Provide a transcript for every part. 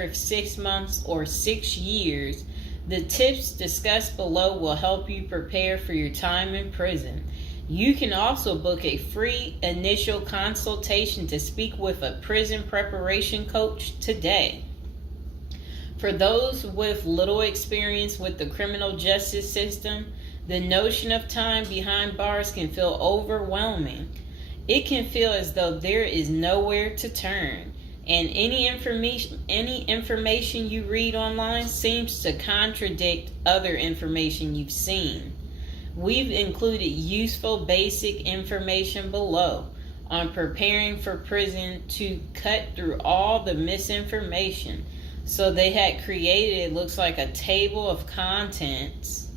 serve 6 months or 6 years, the tips discussed below will help you prepare for your time in prison. You can also book a free initial consultation to speak with a prison preparation coach today. For those with little experience with the criminal justice system, the notion of time behind bars can feel overwhelming. It can feel as though there is nowhere to turn, and any information you read online seems to contradict other information you've seen. We've included useful basic information below on preparing for prison to cut through all the misinformation. So they had created, it looks like a table of contents.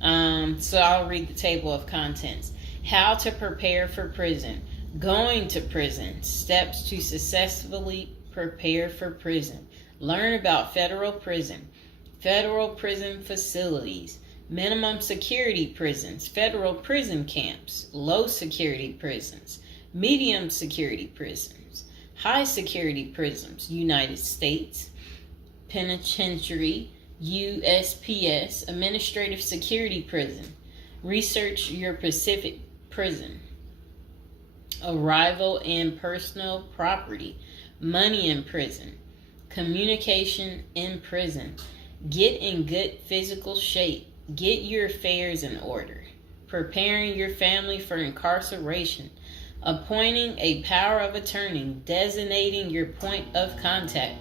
So I'll read the table of contents. How to prepare for prison. Going to prison. Steps to successfully prepare for prison. Learn about federal prison. Federal prison facilities. Minimum security prisons. Federal prison camps. Low security prisons. Medium security prisons. High security prisons. United States Penitentiary. USPS, Administrative Security Prison. Research your Pacific Prison. Arrival and personal property. Money in prison. Communication in prison. Get in good physical shape. Get your affairs in order. Preparing your family for incarceration. Appointing a power of attorney. Designating your point of contact.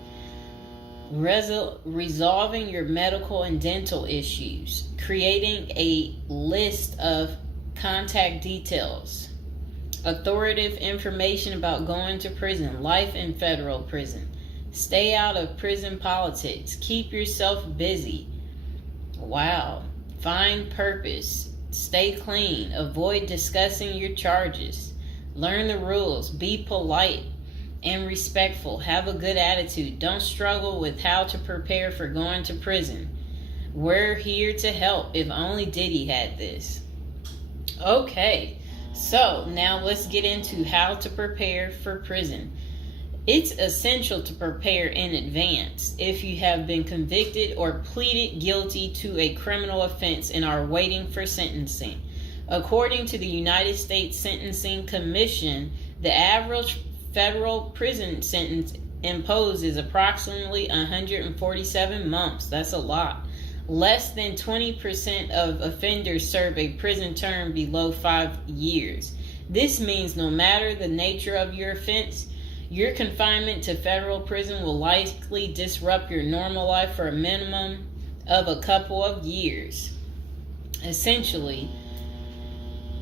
Resolving your medical and dental issues, creating a list of contact details, authoritative information about going to prison, life in federal prison, stay out of prison politics, keep yourself busy, find purpose, stay clean, avoid discussing your charges, learn the rules, be polite and respectful. Have a good attitude. Don't struggle with how to prepare for going to prison. We're here to help. If only Diddy had this. Okay, so now let's get into how to prepare for prison. It's essential to prepare in advance if you have been convicted or pleaded guilty to a criminal offense and are waiting for sentencing. According to the United States Sentencing Commission, the average federal prison sentence imposed is approximately 147 months. That's a lot. Less than 20% of offenders serve a prison term below 5 years. This means no matter the nature of your offense, your confinement to federal prison will likely disrupt your normal life for a minimum of a couple of years. Essentially,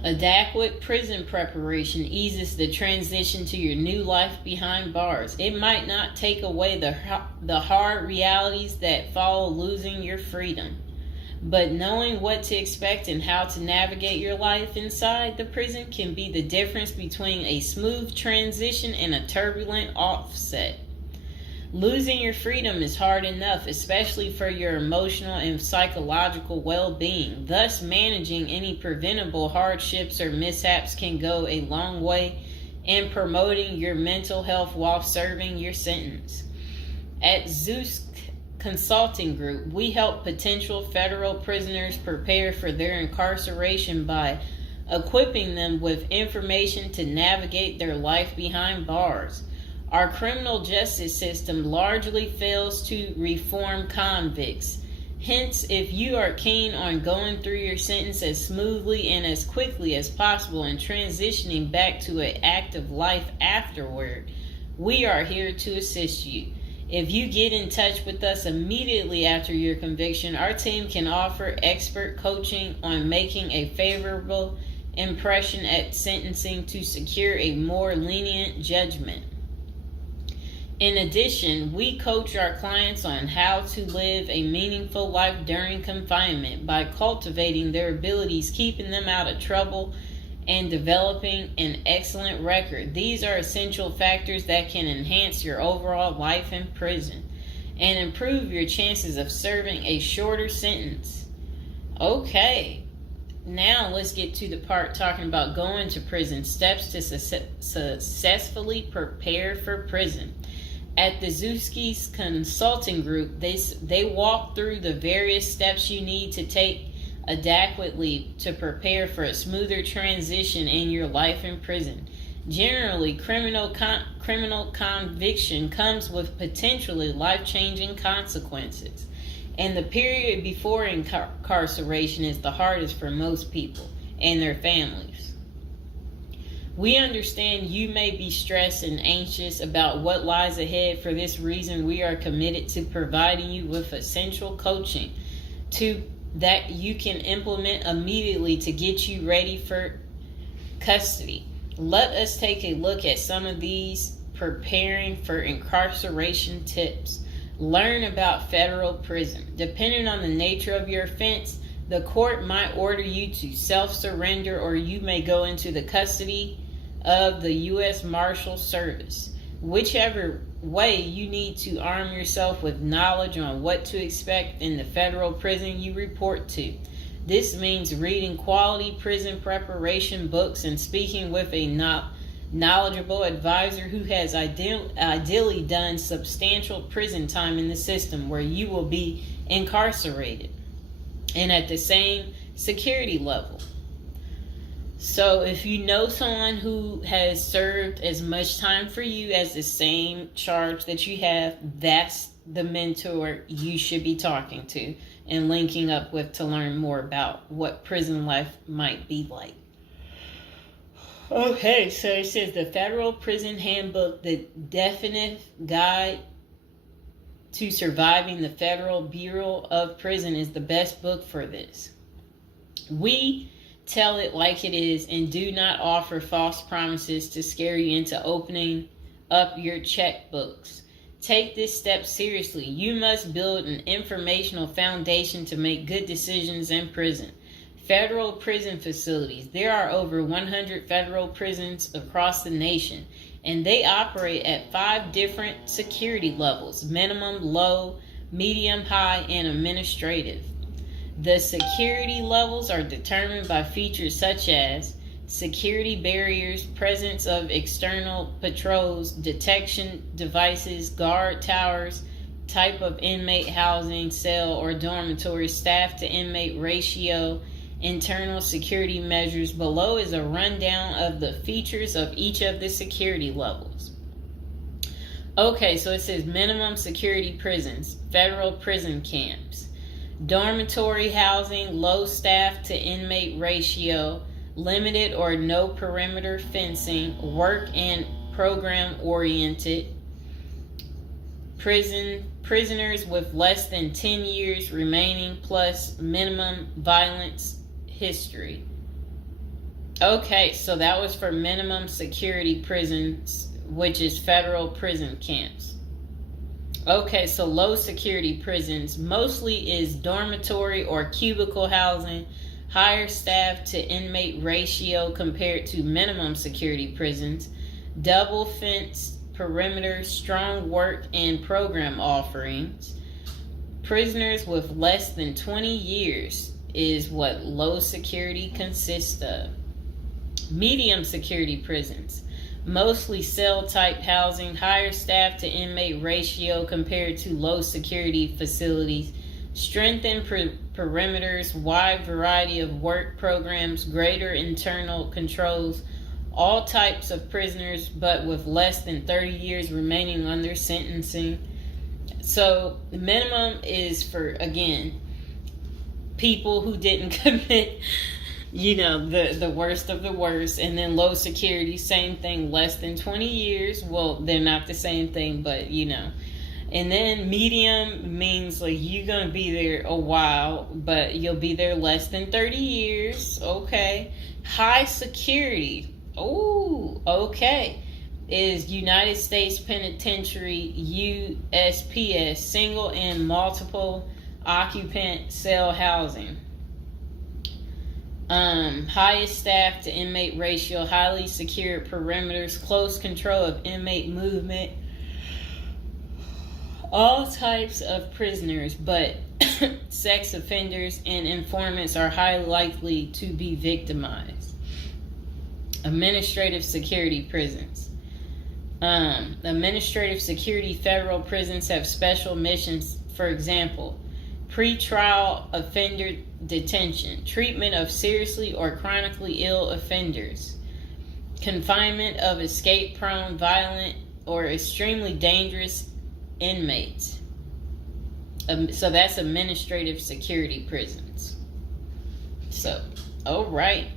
adequate prison preparation eases the transition to your new life behind bars. It might not take away the hard realities that follow losing your freedom, but knowing what to expect and how to navigate your life inside the prison can be the difference between a smooth transition and a turbulent offset. Losing your freedom is hard enough, especially for your emotional and psychological well-being. Thus, managing any preventable hardships or mishaps can go a long way in promoting your mental health while serving your sentence. At Zeus Consulting Group, we help potential federal prisoners prepare for their incarceration by equipping them with information to navigate their life behind bars. Our criminal justice system largely fails to reform convicts. Hence, if you are keen on going through your sentence as smoothly and as quickly as possible and transitioning back to an active life afterward, we are here to assist you. If you get in touch with us immediately after your conviction, our team can offer expert coaching on making a favorable impression at sentencing to secure a more lenient judgment. In addition, we coach our clients on how to live a meaningful life during confinement by cultivating their abilities, keeping them out of trouble, and developing an excellent record. These are essential factors that can enhance your overall life in prison and improve your chances of serving a shorter sentence. Okay, now let's get to the part talking about going to prison, steps to successfully prepare for prison. At the Zuski's Consulting Group, they walk through the various steps you need to take adequately to prepare for a smoother transition in your life in prison. Generally, criminal conviction comes with potentially life-changing consequences, and the period before incarceration is the hardest for most people and their families. We understand you may be stressed and anxious about what lies ahead. For this reason, we are committed to providing you with essential coaching that you can implement immediately to get you ready for custody. Let us take a look at some of these preparing for incarceration tips. Learn about federal prison. Depending on the nature of your offense, the court might order you to self-surrender, or you may go into the custody of the U.S. Marshal Service. Whichever way, you need to arm yourself with knowledge on what to expect in the federal prison you report to. This means reading quality prison preparation books and speaking with a knowledgeable advisor who has ideally done substantial prison time in the system where you will be incarcerated and at the same security level. So if you know someone who has served as much time for you as the same charge that you have, that's the mentor you should be talking to and linking up with to learn more about what prison life might be like. Okay, so it says the Federal Prison Handbook, the definitive guide to surviving the Federal Bureau of Prison, is the best book for this. We tell it like it is and do not offer false promises to scare you into opening up your checkbooks. Take this step seriously. You must build an informational foundation to make good decisions in prison. Federal prison facilities. There are over 100 federal prisons across the nation, and they operate at 5 different security levels: minimum, low, medium, high, and administrative. The security levels are determined by features such as security barriers, presence of external patrols, detection devices, guard towers, type of inmate housing, cell or dormitory, staff to inmate ratio, internal security measures. Below is a rundown of the features of each of the security levels. Okay, so it says minimum security prisons, federal prison camps. Dormitory housing, low staff to inmate ratio, limited or no perimeter fencing, work and program oriented. Prisoners with less than 10 years remaining plus minimum violence history. Okay, so that was for minimum security prisons, which is federal prison camps. Okay, so low security prisons mostly is dormitory or cubicle housing, higher staff to inmate ratio compared to minimum security prisons, double fenced perimeter, strong work and program offerings. Prisoners with less than 20 years is what low security consists of. Medium security prisons, mostly cell type housing, higher staff to inmate ratio compared to low security facilities, strengthened perimeters, wide variety of work programs, greater internal controls, all types of prisoners but with less than 30 years remaining on their sentencing. So the minimum is for, again, people who didn't commit the worst of the worst. And then low security, same thing, less than 20 years. Well, they're not the same thing, but And then medium means like you're going to be there a while, but you'll be there less than 30 years. Okay. High security. Oh, okay. Is United States Penitentiary, USPS, single and multiple occupant cell housing. Highest staff to inmate ratio, highly secure perimeters, close control of inmate movement. All types of prisoners, but sex offenders and informants are highly likely to be victimized. Administrative security prisons. Administrative security federal prisons have special missions, for example, pretrial offender detention, treatment of seriously or chronically ill offenders, confinement of escape-prone, violent, or extremely dangerous inmates. So that's administrative security prisons. So, all right.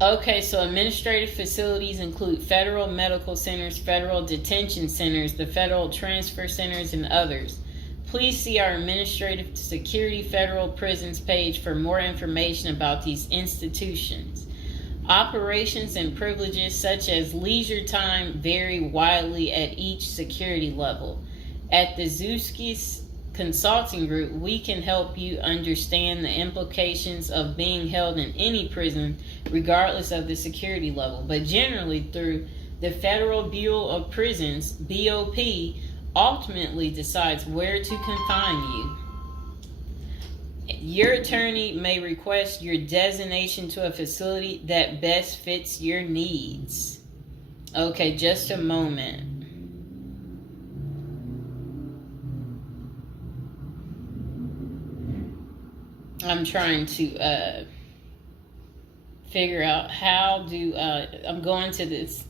Okay, so administrative facilities include federal medical centers, federal detention centers, the federal transfer centers, and others. Please see our Administrative Security Federal Prisons page for more information about these institutions. Operations and privileges such as leisure time vary widely at each security level. At the Zuski Consulting Group, we can help you understand the implications of being held in any prison, regardless of the security level. But generally, through the Federal Bureau of Prisons, BOP, ultimately decides where to confine you. Your attorney may request your designation to a facility that best fits your needs. Okay, just a moment. I'm trying to figure out how do I'm going to this.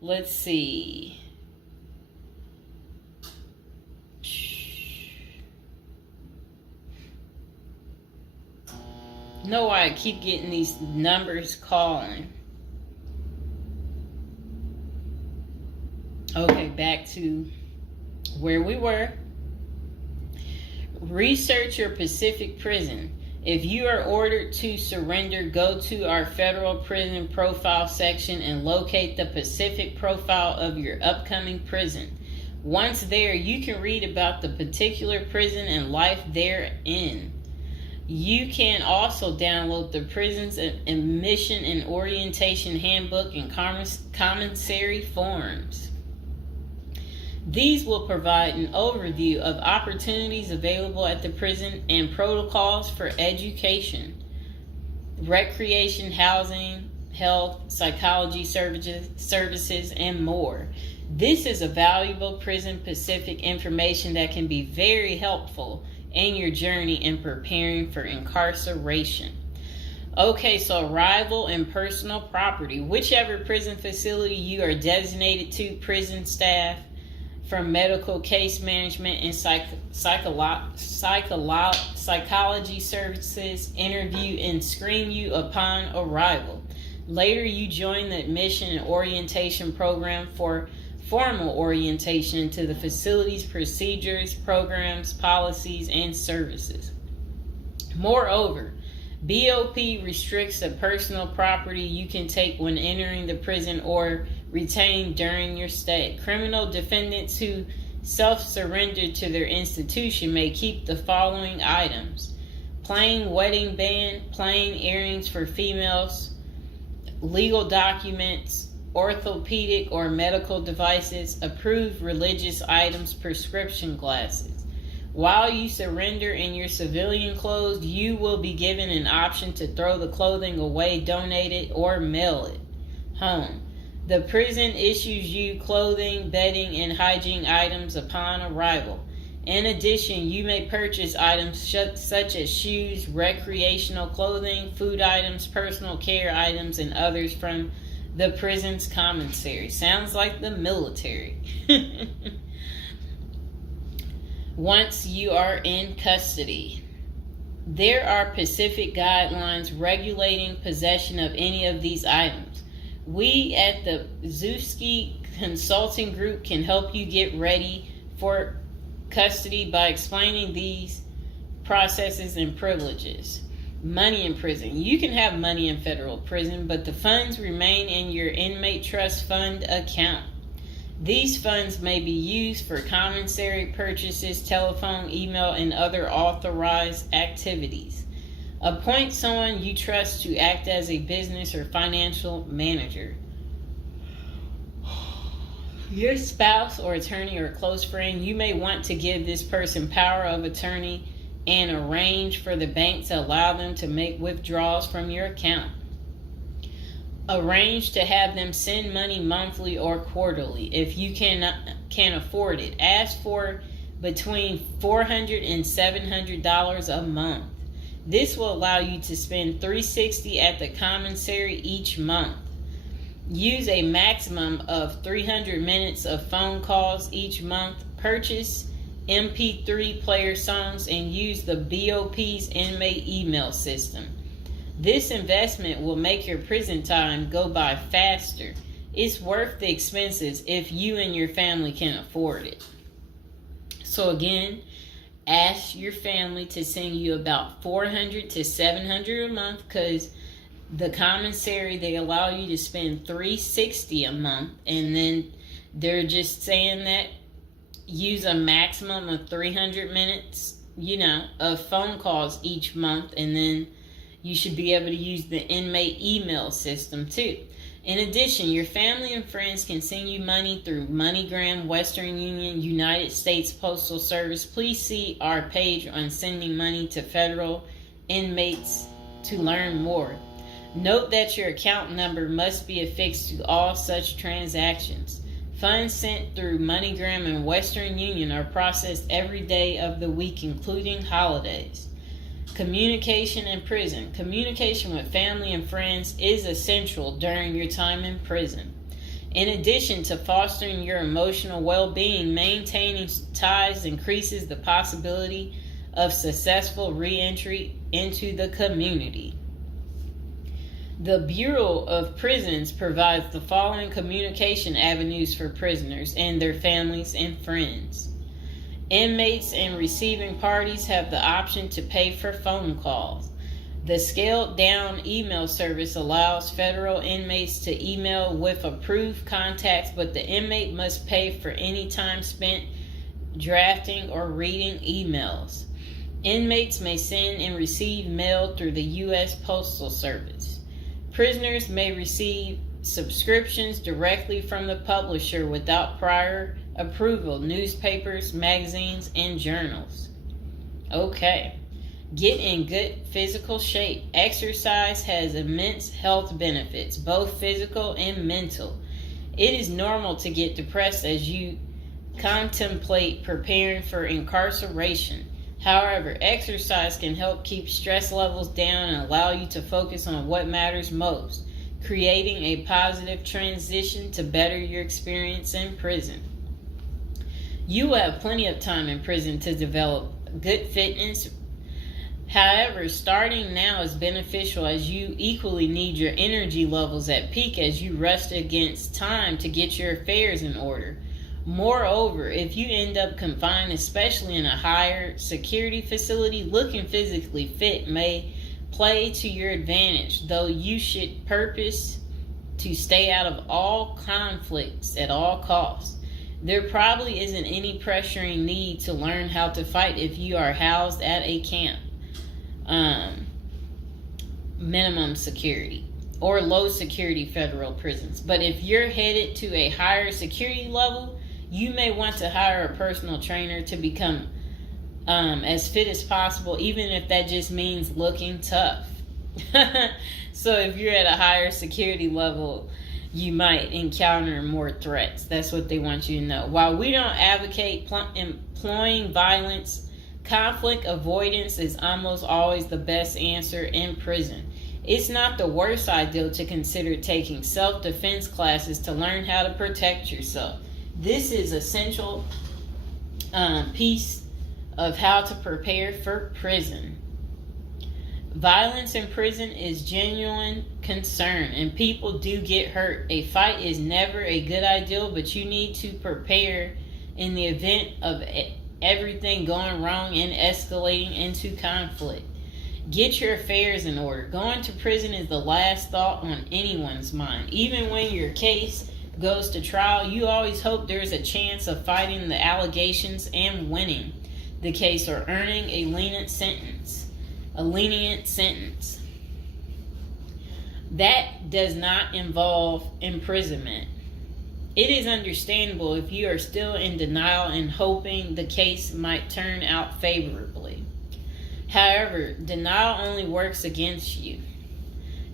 Let's see. Know why I keep getting these numbers calling. Okay, back to where we were. Research your Pacific prison. If you are ordered to surrender, go to our federal prison profile section and locate the Pacific profile of your upcoming prison. Once there, you can read about the particular prison and life therein. You can also download the prison's admission and orientation handbook and commissary forms. These will provide an overview of opportunities available at the prison and protocols for education, recreation, housing, health, psychology services, and more. This is a valuable Prison Pacific information that can be very helpful in your journey in preparing for incarceration. Okay, so arrival and personal property. Whichever prison facility you are designated to, prison staff from medical case management and psychology services interview and screen you upon arrival. Later, you join the admission and orientation program for formal orientation into the facility's procedures, programs, policies, and services. Moreover, BOP restricts the personal property you can take when entering the prison or retain during your stay. Criminal defendants who self-surrender to their institution may keep the following items: plain wedding band, plain earrings for females, legal documents, orthopedic or medical devices, approved religious items, prescription glasses. While you surrender in your civilian clothes, you will be given an option to throw the clothing away, donate it, or mail it home. The prison issues you clothing, bedding, and hygiene items upon arrival. In addition, you may purchase items such as shoes, recreational clothing, food items, personal care items, and others from the prison's commissary. Sounds like the military. Once you are in custody, there are Pacific guidelines regulating possession of any of these items. We at the Zuski Consulting Group can help you get ready for custody by explaining these processes and privileges. Money in prison. You can have money in federal prison, but the funds remain in your inmate trust fund account. These funds may be used for commissary purchases, telephone, email, and other authorized activities. Appoint someone you trust to act as a business or financial manager. Your spouse or attorney or close friend, you may want to give this person power of attorney and arrange for the bank to allow them to make withdrawals from your account. Arrange to have them send money monthly or quarterly. If you can't afford it, ask for between $400 and $700 a month. This will allow you to spend $360 at the commissary each month. Use a maximum of 300 minutes of phone calls each month. Purchase MP3 player songs and use the BOP's inmate email system. This investment will make your prison time go by faster. It's worth the expenses if you and your family can afford it. So again, ask your family to send you about $400 to $700 a month, because the commissary, they allow you to spend $360 a month, and then they're just saying that use a maximum of 300 minutes, of phone calls each month, and then you should be able to use the inmate email system too. In addition, your family and friends can send you money through MoneyGram, Western Union, United States Postal Service. Please see our page on sending money to federal inmates to learn more. Note that your account number must be affixed to all such transactions. Funds sent through MoneyGram and Western Union are processed every day of the week, including holidays. Communication in prison. Communication with family and friends is essential during your time in prison. In addition to fostering your emotional well-being, maintaining ties increases the possibility of successful re-entry into the community. The Bureau of Prisons provides the following communication avenues for prisoners and their families and friends. Inmates and receiving parties have the option to pay for phone calls. The scaled-down email service allows federal inmates to email with approved contacts, but the inmate must pay for any time spent drafting or reading emails. Inmates may send and receive mail through the U.S. Postal Service. Prisoners may receive subscriptions directly from the publisher without prior approval, newspapers, magazines, and journals. Okay. Get in good physical shape. Exercise has immense health benefits, both physical and mental. It is normal to get depressed as you contemplate preparing for incarceration. However, exercise can help keep stress levels down and allow you to focus on what matters most, creating a positive transition to better your experience in prison. You will have plenty of time in prison to develop good fitness. However, starting now is beneficial, as you equally need your energy levels at peak as you rush against time to get your affairs in order. Moreover, if you end up confined, especially in a higher security facility, looking physically fit may play to your advantage, though you should purpose to stay out of all conflicts at all costs. There probably isn't any pressuring need to learn how to fight if you are housed at a camp, minimum security, or low security federal prisons. But if you're headed to a higher security level, you may want to hire a personal trainer to become as fit as possible, even if that just means looking tough. So if you're at a higher security level, you might encounter more threats. That's what they want you to know. While we don't advocate employing violence, conflict avoidance is almost always the best answer in prison. It's not the worst idea to consider taking self-defense classes to learn how to protect yourself. This is essential piece of how to prepare for prison. Violence in prison is genuine concern, and people do get hurt. A fight is never a good idea, but you need to prepare in the event of everything going wrong and escalating into conflict. Get your affairs in order. Going to prison is the last thought on anyone's mind. Even when your case goes to trial, you always hope there's a chance of fighting the allegations and winning the case or earning a lenient sentence. That does not involve imprisonment. It is understandable if you are still in denial and hoping the case might turn out favorably. However, denial only works against you.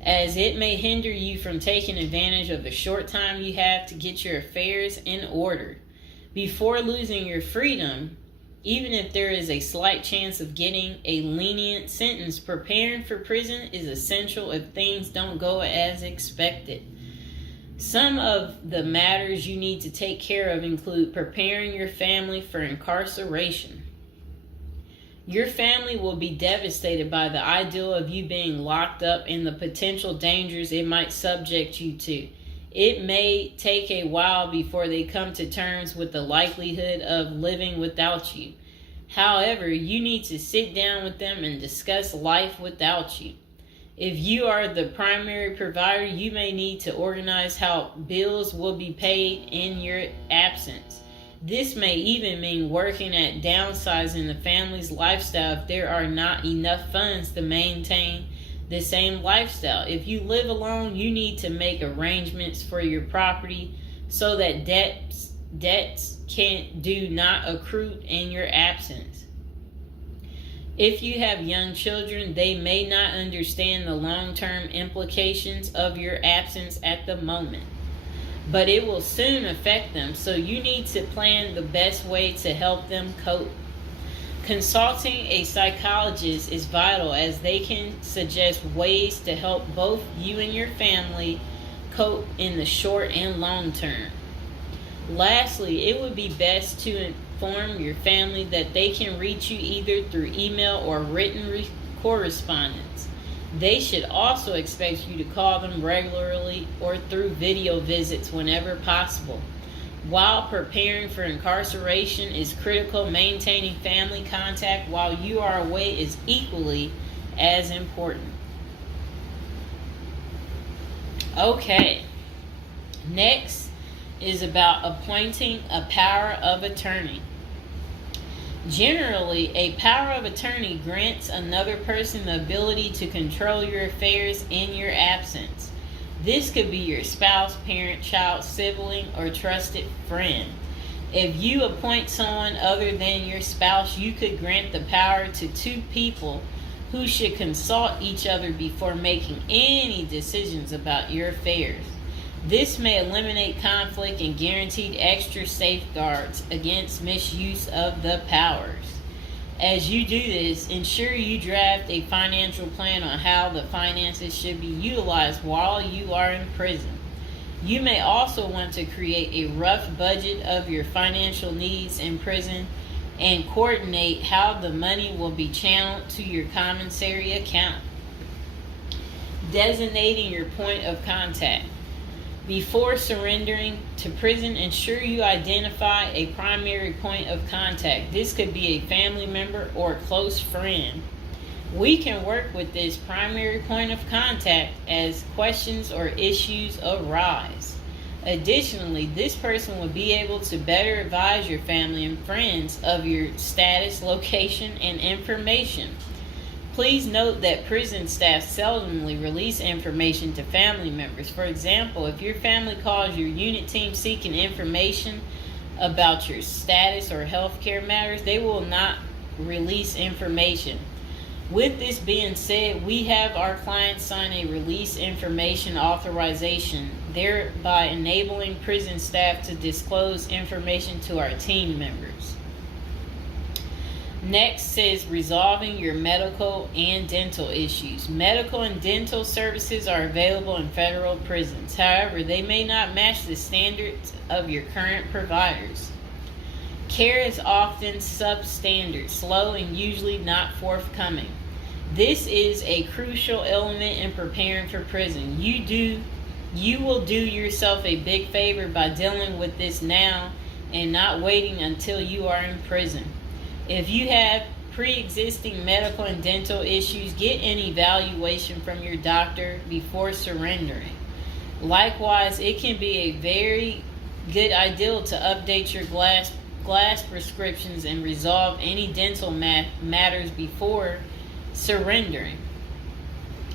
as it may hinder you from taking advantage of the short time you have to get your affairs in order. Before losing your freedom, even if there is a slight chance of getting a lenient sentence, preparing for prison is essential if things don't go as expected. Some of the matters you need to take care of include preparing your family for incarceration. Your family will be devastated by the idea of you being locked up and the potential dangers it might subject you to. It may take a while before they come to terms with the likelihood of living without you. However, you need to sit down with them and discuss life without you. If you are the primary provider, you may need to organize how bills will be paid in your absence. This may even mean working at downsizing the family's lifestyle if there are not enough funds to maintain the same lifestyle. If you live alone, you need to make arrangements for your property so that debts do not accrue in your absence. If you have young children, they may not understand the long-term implications of your absence at the moment, but it will soon affect them, so you need to plan the best way to help them cope. Consulting a psychologist is vital, as they can suggest ways to help both you and your family cope in the short and long term. Lastly, it would be best to inform your family that they can reach you either through email or written correspondence. They should also expect you to call them regularly or through video visits whenever possible. While preparing for incarceration is critical, maintaining family contact while you are away is equally as important. Okay, next is about appointing a power of attorney. Generally, a power of attorney grants another person the ability to control your affairs in your absence. This could be your spouse, parent, child, sibling, or trusted friend. If you appoint someone other than your spouse, you could grant the power to two people who should consult each other before making any decisions about your affairs. This may eliminate conflict and guarantee extra safeguards against misuse of the powers. As you do this, ensure you draft a financial plan on how the finances should be utilized while you are in prison. You may also want to create a rough budget of your financial needs in prison and coordinate how the money will be channeled to your commissary account. Designating your point of contact. Before surrendering to prison, ensure you identify a primary point of contact. This could be a family member or a close friend. We can work with this primary point of contact as questions or issues arise. Additionally, this person will be able to better advise your family and friends of your status, location, and information. Please note that prison staff seldomly release information to family members. For example, if your family calls your unit team seeking information about your status or healthcare matters, they will not release information. With this being said, we have our clients sign a release information authorization, thereby enabling prison staff to disclose information to our team members. Next says resolving your medical and dental issues. Medical and dental services are available in federal prisons. However, they may not match the standards of your current providers. Care is often substandard, slow, and usually not forthcoming. This is a crucial element in preparing for prison. You will do yourself a big favor by dealing with this now and not waiting until you are in prison. If you have pre-existing medical and dental issues, get an evaluation from your doctor before surrendering. Likewise, it can be a very good idea to update your glass prescriptions and resolve any dental matters before surrendering.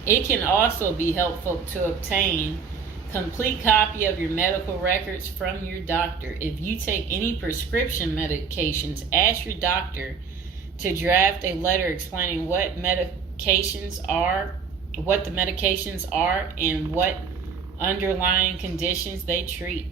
It can also be helpful to obtain complete copy of your medical records from your doctor. If you take any prescription medications, ask your doctor to draft a letter explaining what medications are what the medications are, and what underlying conditions they treat.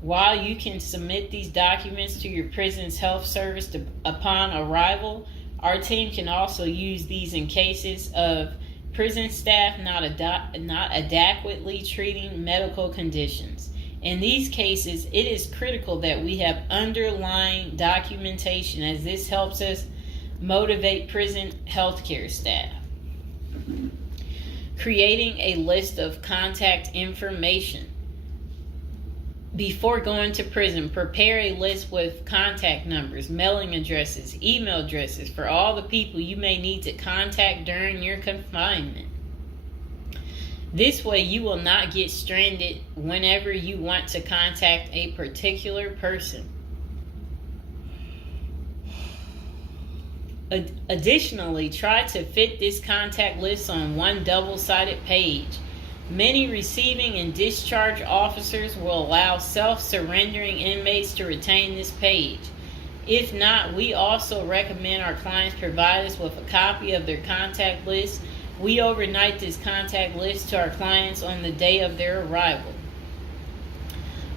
While you can submit these documents to your prison's health service upon arrival, our team can also use these in cases of prison staff not adequately treating medical conditions. In these cases, it is critical that we have underlying documentation, as this helps us motivate prison healthcare staff. Creating a list of contact information. Before going to prison, prepare a list with contact numbers, mailing addresses, email addresses for all the people you may need to contact during your confinement. This way, you will not get stranded whenever you want to contact a particular person. Additionally, try to fit this contact list on one double-sided page. Many receiving and discharge officers will allow self-surrendering inmates to retain this page. If not, we also recommend our clients provide us with a copy of their contact list. We overnight this contact list to our clients on the day of their arrival.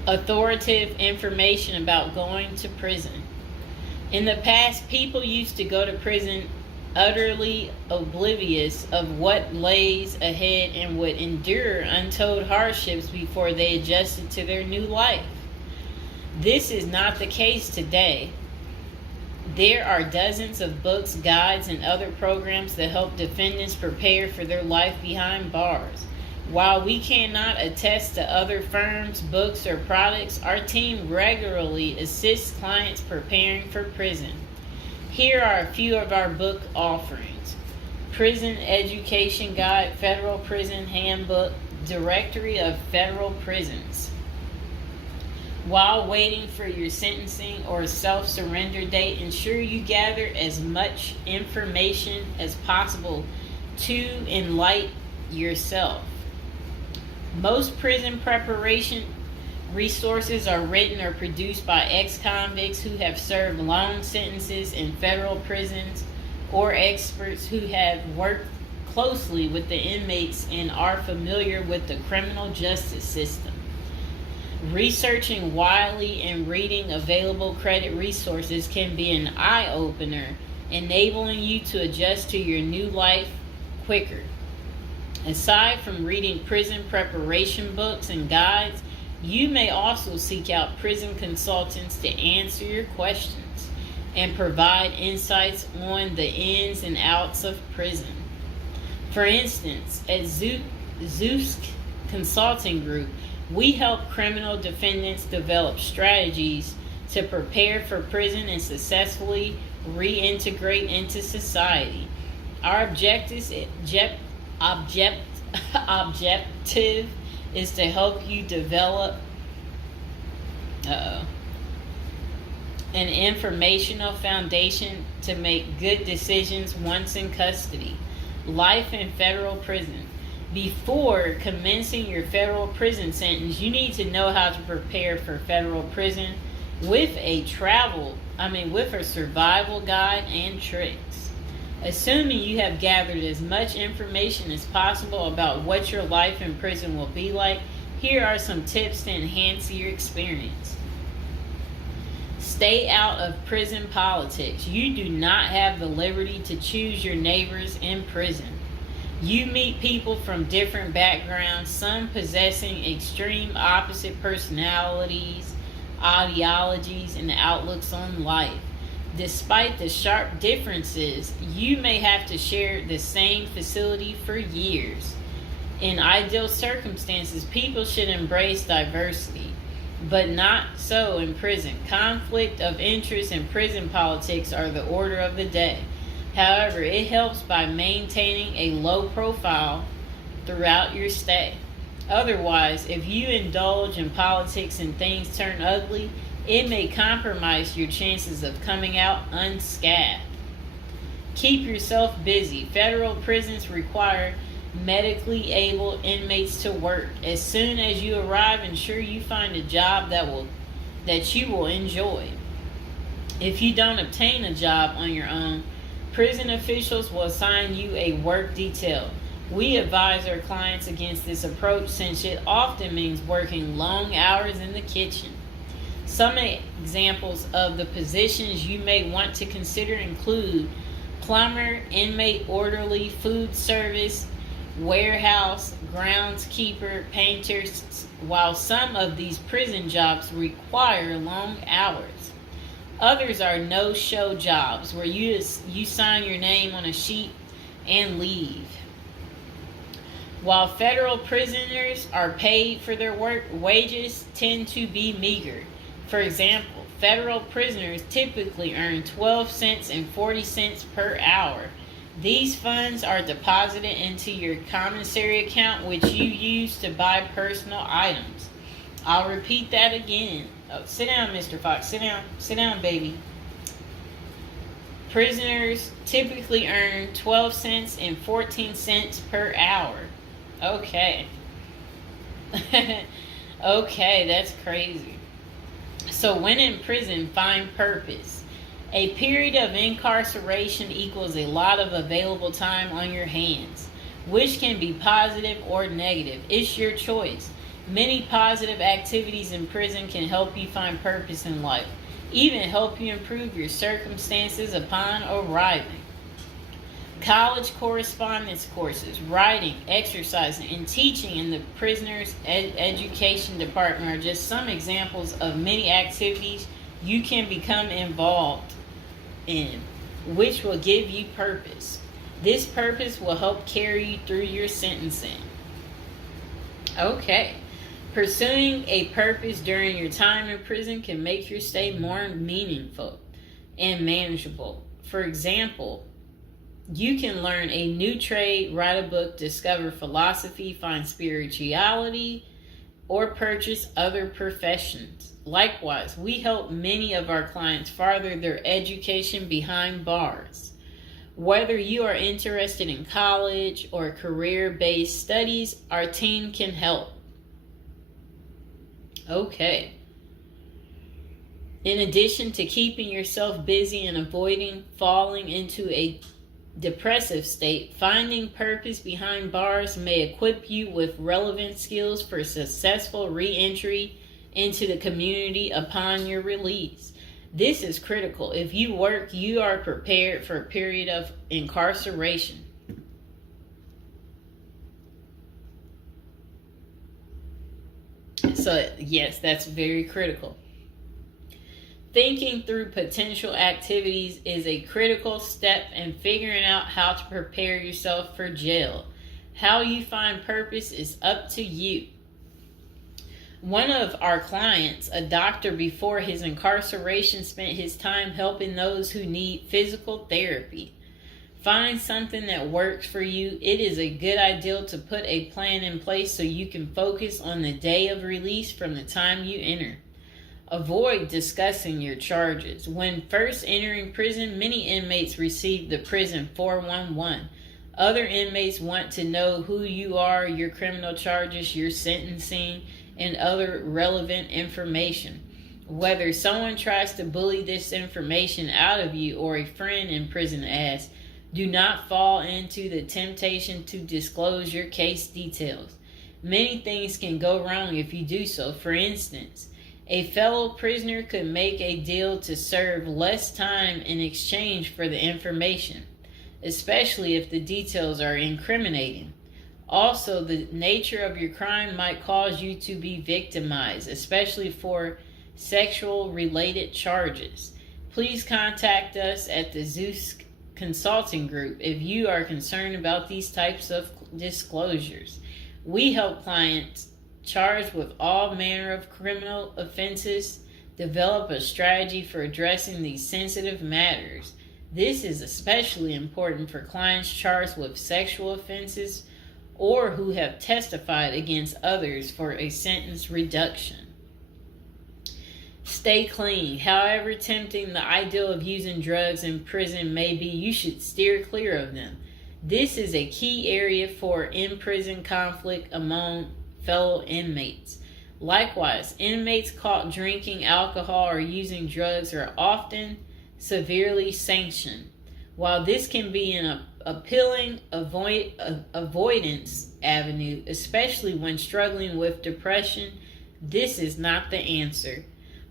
Authoritative information about going to prison. In the past, people used to go to prison utterly oblivious of what lays ahead and would endure untold hardships before they adjusted to their new life. This is not the case today. There are dozens of books, guides, and other programs that help defendants prepare for their life behind bars. While we cannot attest to other firms, books, or products, our team regularly assists clients preparing for prison. Here are a few of our book offerings: Prison Education Guide, Federal Prison Handbook, Directory of Federal Prisons. While waiting for your sentencing or self-surrender date, ensure you gather as much information as possible to enlighten yourself. Most prison preparation resources are written or produced by ex-convicts who have served long sentences in federal prisons, or experts who have worked closely with the inmates and are familiar with the criminal justice system. Researching widely and reading available credit resources can be an eye-opener, enabling you to adjust to your new life quicker. Aside from reading prison preparation books and guides, you may also seek out prison consultants to answer your questions and provide insights on the ins and outs of prison. For instance, at Zeus Consulting Group, we help criminal defendants develop strategies to prepare for prison and successfully reintegrate into society. Our objective is to help you develop an informational foundation to make good decisions once in custody. Life in federal prison. Before commencing your federal prison sentence, you need to know how to prepare for federal prison with a survival guide and tricks. Assuming you have gathered as much information as possible about what your life in prison will be like, here are some tips to enhance your experience. Stay out of prison politics. You do not have the liberty to choose your neighbors in prison. You meet people from different backgrounds, some possessing extreme opposite personalities, ideologies, and outlooks on life. Despite the sharp differences, you may have to share the same facility for years. In ideal circumstances, people should embrace diversity, but not so in prison. Conflict of interest and prison politics are the order of the day. However, it helps by maintaining a low profile throughout your stay. Otherwise, if you indulge in politics and things turn ugly, it may compromise your chances of coming out unscathed. Keep yourself busy. Federal prisons require medically able inmates to work. As soon as you arrive, ensure you find a job that you will enjoy. If you don't obtain a job on your own, prison officials will assign you a work detail. We advise our clients against this approach since it often means working long hours in the kitchen. Some examples of the positions you may want to consider include plumber, inmate orderly, food service, warehouse, groundskeeper, painters, while some of these prison jobs require long hours. Others are no-show jobs where you sign your name on a sheet and leave. While federal prisoners are paid for their work, wages tend to be meager. For example, federal prisoners typically earn 12 cents and 40 cents per hour. These funds are deposited into your commissary account, which you use to buy personal items. I'll repeat that again. Oh, sit down, Mr. Fox. Sit down. Sit down, baby. Prisoners typically earn 12 cents and 14 cents per hour. Okay. Okay, that's crazy. So when in prison, find purpose. A period of incarceration equals a lot of available time on your hands, which can be positive or negative. It's your choice. Many positive activities in prison can help you find purpose in life, even help you improve your circumstances upon arriving. College correspondence courses, writing, exercising, and teaching in the prisoner's education department are just some examples of many activities you can become involved in, which will give you purpose. This purpose will help carry you through your sentencing. Okay. Pursuing a purpose during your time in prison can make your stay more meaningful and manageable. For example, you can learn a new trade, write a book, discover philosophy, find spirituality, or purchase other professions. Likewise, we help many of our clients further their education behind bars. Whether you are interested in college or career-based studies, our team can help. Okay. In addition to keeping yourself busy and avoiding falling into a depressive state, finding purpose behind bars may equip you with relevant skills for successful re-entry into the community upon your release. This is critical. If you work, you are prepared for a period of incarceration. So, yes, that's very critical. Thinking through potential activities is a critical step in figuring out how to prepare yourself for jail. How you find purpose is up to you. One of our clients, a doctor before his incarceration, spent his time helping those who need physical therapy. Find something that works for you. It is a good idea to put a plan in place so you can focus on the day of release from the time you enter. Avoid discussing your charges. When first entering prison, many inmates receive the prison 411. Other inmates want to know who you are, your criminal charges, your sentencing, and other relevant information. Whether someone tries to bully this information out of you or a friend in prison asks, do not fall into the temptation to disclose your case details. Many things can go wrong if you do so. For instance, a fellow prisoner could make a deal to serve less time in exchange for the information, especially if the details are incriminating. Also, the nature of your crime might cause you to be victimized, especially for sexual-related charges. Please contact us at the Zeus Consulting Group if you are concerned about these types of disclosures. We help clients charged with all manner of criminal offenses develop a strategy for addressing these sensitive matters. This is especially important for clients charged with sexual offenses or who have testified against others for a sentence reduction. Stay clean. However tempting the ideal of using drugs in prison may be, you should steer clear of them. This is a key area for in-prison conflict among fellow inmates. Likewise, inmates caught drinking alcohol or using drugs are often severely sanctioned. While this can be an appealing avoidance avenue, especially when struggling with depression, this is not the answer.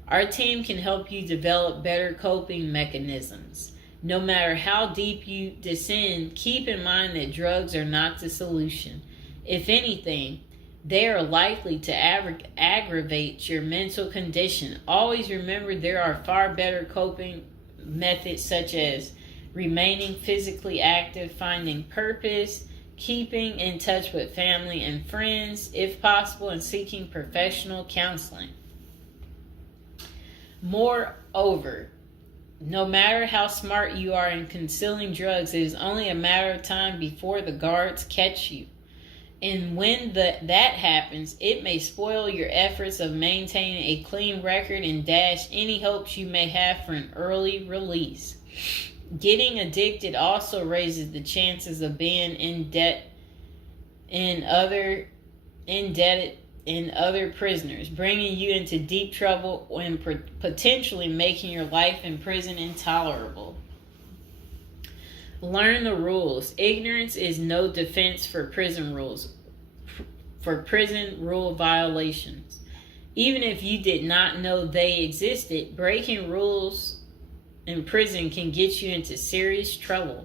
Our team can help you develop better coping mechanisms. No matter how deep you descend, keep in mind that drugs are not the solution. If anything, they are likely to aggravate your mental condition. Always remember there are far better coping methods such as remaining physically active, finding purpose, keeping in touch with family and friends, if possible, and seeking professional counseling. Moreover, no matter how smart you are in concealing drugs, it is only a matter of time before the guards catch you. And when that happens, it may spoil your efforts of maintaining a clean record and dash any hopes you may have for an early release. Getting addicted also raises the chances of being indebted in other prisoners, bringing you into deep trouble and potentially making your life in prison intolerable. Learn the rules. Ignorance is no defense for prison rule violations. Even if you did not know they existed, breaking rules in prison can get you into serious trouble.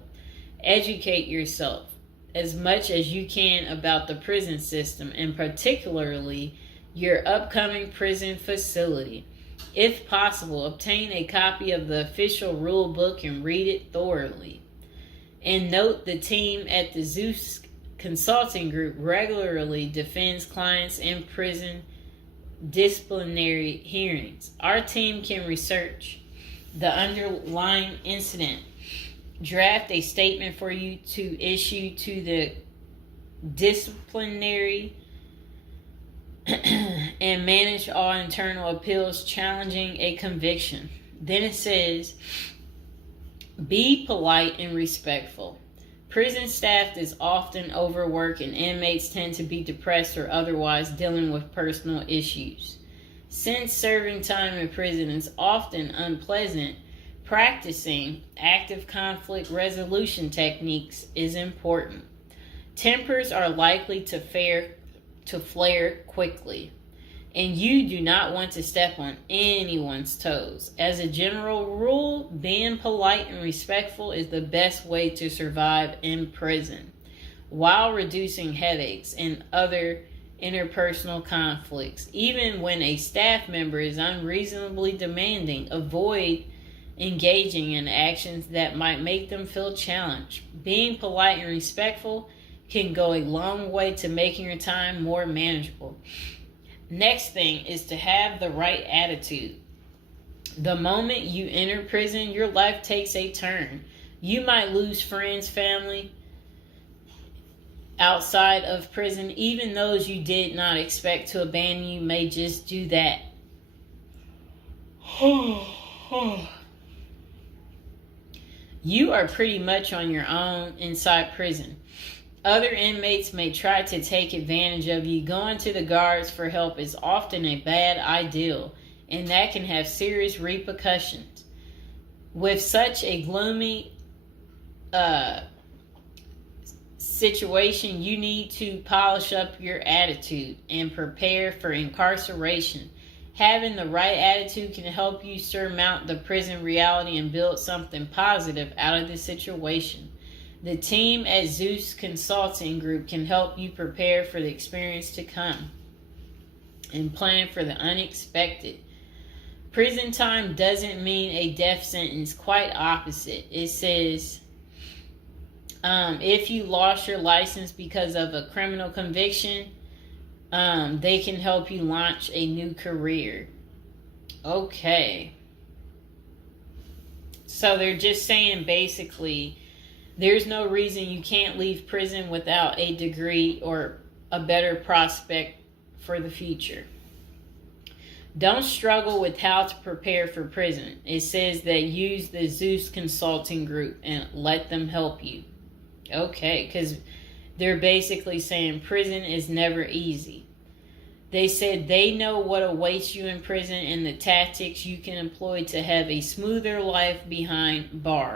Educate yourself as much as you can about the prison system, and particularly your upcoming prison facility. If possible, obtain a copy of the official rule book and read it thoroughly. And note, the team at the Zeus Consulting Group regularly defends clients in prison disciplinary hearings. Our team can research the underlying incident, draft a statement for you to issue to the disciplinary, and manage all internal appeals challenging a conviction. Then it says, be polite and respectful. Prison staff is often overworked and inmates tend to be depressed or otherwise dealing with personal issues. Since serving time in prison is often unpleasant, practicing active conflict resolution techniques is important. Tempers are likely to flare quickly, and you do not want to step on anyone's toes. As a general rule, being polite and respectful is the best way to survive in prison, while reducing headaches and other interpersonal conflicts. Even when a staff member is unreasonably demanding, avoid engaging in actions that might make them feel challenged. Being polite and respectful can go a long way to making your time more manageable. Next thing is to have the right attitude. The moment you enter prison, your life takes a turn. You might lose friends, family outside of prison. Even those you did not expect to abandon you may just do that. You are pretty much on your own inside prison. Other inmates may try to take advantage of you. Going to the guards for help is often a bad idea, and that can have serious repercussions. With such a gloomy situation, you need to polish up your attitude and prepare for incarceration. Having the right attitude can help you surmount the prison reality and build something positive out of the situation. The team at Zeus Consulting Group can help you prepare for the experience to come and plan for the unexpected. Prison time doesn't mean a death sentence, quite opposite. It says, if you lost your license because of a criminal conviction, they can help you launch a new career. Okay. So they're just saying basically, there's no reason you can't leave prison without a degree or a better prospect for the future. Don't struggle with how to prepare for prison. It says that use the Zeus Consulting Group and let them help you. Okay, because they're basically saying prison is never easy. They said they know what awaits you in prison and the tactics you can employ to have a smoother life behind bars.